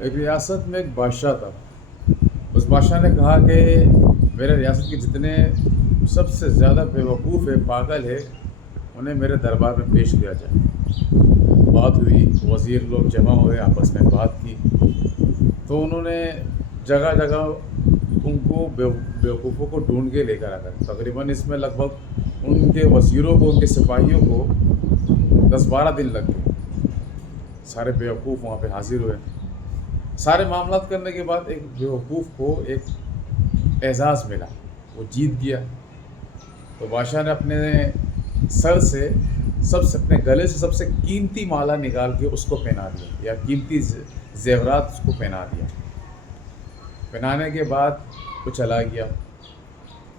एक रियासत में एक बादशाह था। उस बादशाह ने कहा कि मेरे रियासत के जितने सबसे ज़्यादा बेवकूफ़ है, पागल है, उन्हें मेरे दरबार में पेश किया जाए। बात हुई, वज़ीर लोग जमा हुए, आपस में बात की। तो उन्होंने जगह जगह उनको बेवकूफ़ों को ढूंढ के लेकर आ गए। तकरीबन इसमें लगभग उनके वज़ीरों को, उनके सिपाहियों को 10-12 दिन लग गए। सारे बेवकूफ़ वहाँ पे हाज़िर हुए। सारे मामलात करने के बाद एक बेवकूफ़ को एक एजाज़ मिला, वो जीत गया। तो बादशाह ने अपने सर से सबसे अपने गले से सबसे कीमती माला निकाल के उसको पहना दिया, या कीमती ज़ेवरात उसको पहना दिया। पहनाने के बाद वो चला गया।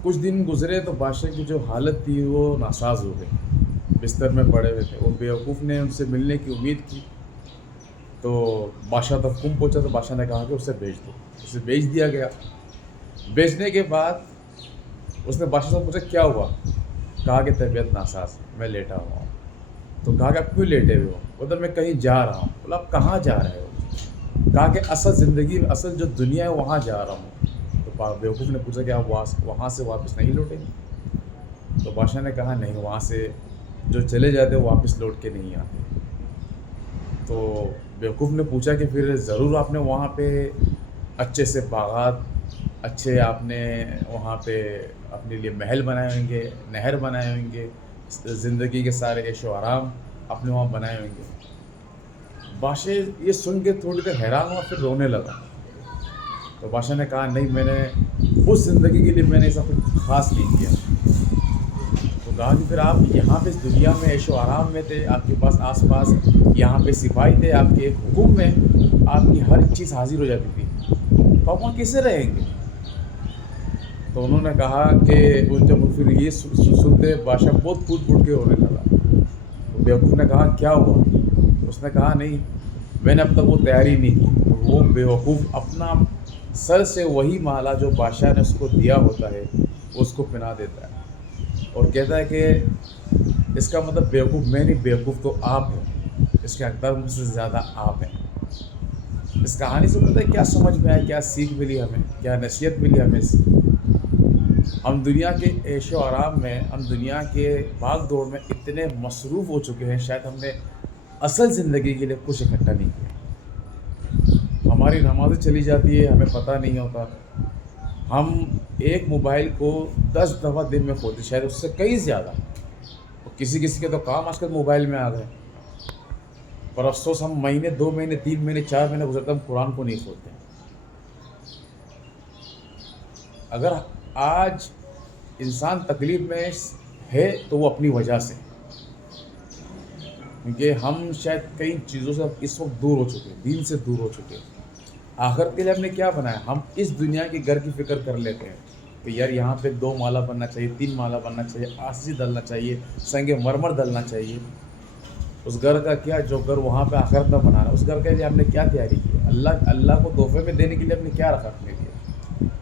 कुछ दिन गुज़रे तो बादशाह की जो हालत थी वो नासाज हो गई, बिस्तर में पड़े हुए थे। वो बेवकूफ़ ने उनसे मिलने की उम्मीद की, तो बादशाह तक हुक्म पहुँचा। तो बादशाह ने कहा कि उसे भेज दो। उसे भेज दिया गया। भेजने के बाद उसने बादशाह से पूछा क्या हुआ। कहा कि तबीयत नासाज है, मैं लेटा हुआ हूँ। तो कहा कि आप क्यों लेटे हुए हो। बोला मैं कहीं जा रहा हूँ। बोला आप कहाँ जा रहे हो। कहा कि असल ज़िंदगी, असल जो दुनिया है वहाँ जा रहा हूँ। तो बेवकूफ़ ने पूछा कि आप वहाँ से वापस नहीं लौटेंगे। तो बादशाह ने कहा नहीं, वहाँ से जो चले जाते वो वापस लौट के नहीं आते। तो बेवकूफ़ ने पूछा कि फिर ज़रूर आपने वहाँ पे अच्छे से बागात, अच्छे आपने वहाँ पे अपने लिए महल बनाए होंगे, नहर बनाए होंगे, ज़िंदगी के सारे ऐशो आराम आपने वहाँ बनाए होंगे। बादशाह ये सुन के थोड़ी देर हैरान हुआ, फिर रोने लगा। तो बादशाह ने कहा नहीं, मैंने उस ज़िंदगी के लिए मैंने ऐसा कुछ ख़ास नहीं किया। तो कहा कि फिर आप यहाँ पे इस दुनिया में ऐशो आराम में थे, आपके पास आस-पास यहाँ पे सिपाही थे, आपके एक हुक्म में आपकी हर चीज़ हाज़िर हो जाती थी, तो आप वहाँ कैसे रहेंगे। तो उन्होंने कहा कि उन जब फिर ये सुनते बादशाह बहुत फूट-फूट के रोने लगा। तो बेवकूफ़ ने कहा क्या हुआ। उसने कहा नहीं, मैंने अब तक वो तैयारी नहीं की। तो वो बेवकूफ़ अपना सर से वही माला जो बादशाह ने उसको दिया होता है वो उसको पहना देता है और कहता है कि इसका मतलब बेवकूफ़ मैं नहीं, बेवकूफ़ तो आप हैं, इसके हकदार मुझसे ज़्यादा आप हैं। इस कहानी से पता है क्या समझ में आया, क्या सीख मिली हमें, क्या नसीहत मिली हमें इससे। हम दुनिया के ऐशो आराम में, हम दुनिया के भाग दौड़ में इतने मसरूफ़ हो चुके हैं, शायद हमने असल ज़िंदगी के लिए कुछ इकट्ठा नहीं किया। हमारी नमाज़ें चली जाती है, हमें पता नहीं होता। हम एक मोबाइल को 10 दफ़ा दिन में खोलते, शायद उससे कहीं ज़्यादा। और किसी किसी के तो काम आजकल मोबाइल में आ गए। पर अफ़सोस हम महीने, 2 महीने, 3 महीने, 4 महीने गुज़रते हम कुरान को नहीं खोलते। अगर आज इंसान तकलीफ़ में है तो वो अपनी वजह से, क्योंकि हम शायद कई चीज़ों से इस वक्त दूर हो चुके हैं, दीन से दूर हो चुके हैं। आखिरत के लिए हमने क्या बनाया, हम इस दुनिया के घर की फ़िक्र कर लेते हैं कि यार यहाँ पे 2 माला बनना चाहिए, 3 माला बनना चाहिए, आरसीसी डलना चाहिए, संगमरमर डलना चाहिए। उस घर का क्या, जो घर वहाँ पे आखिरत में बनाना, उस घर के लिए हमने क्या तैयारी की है। अल्लाह को तोहफे में देने के लिए हमने क्या रखा अपने लिए।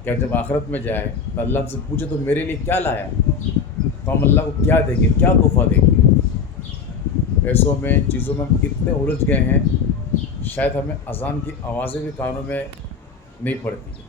क्या जब आखिरत में जाए तो अल्लाह हमसे पूछे तो मेरे लिए क्या लाया, तो हम अल्लाह को क्या देंगे, क्या तोहफ़ा देंगे। ऐसों में, इन चीज़ों में हम इतने उलझ गए हैं, शायद हमें अज़ान की आवाज़ें भी कानों में नहीं पड़ती।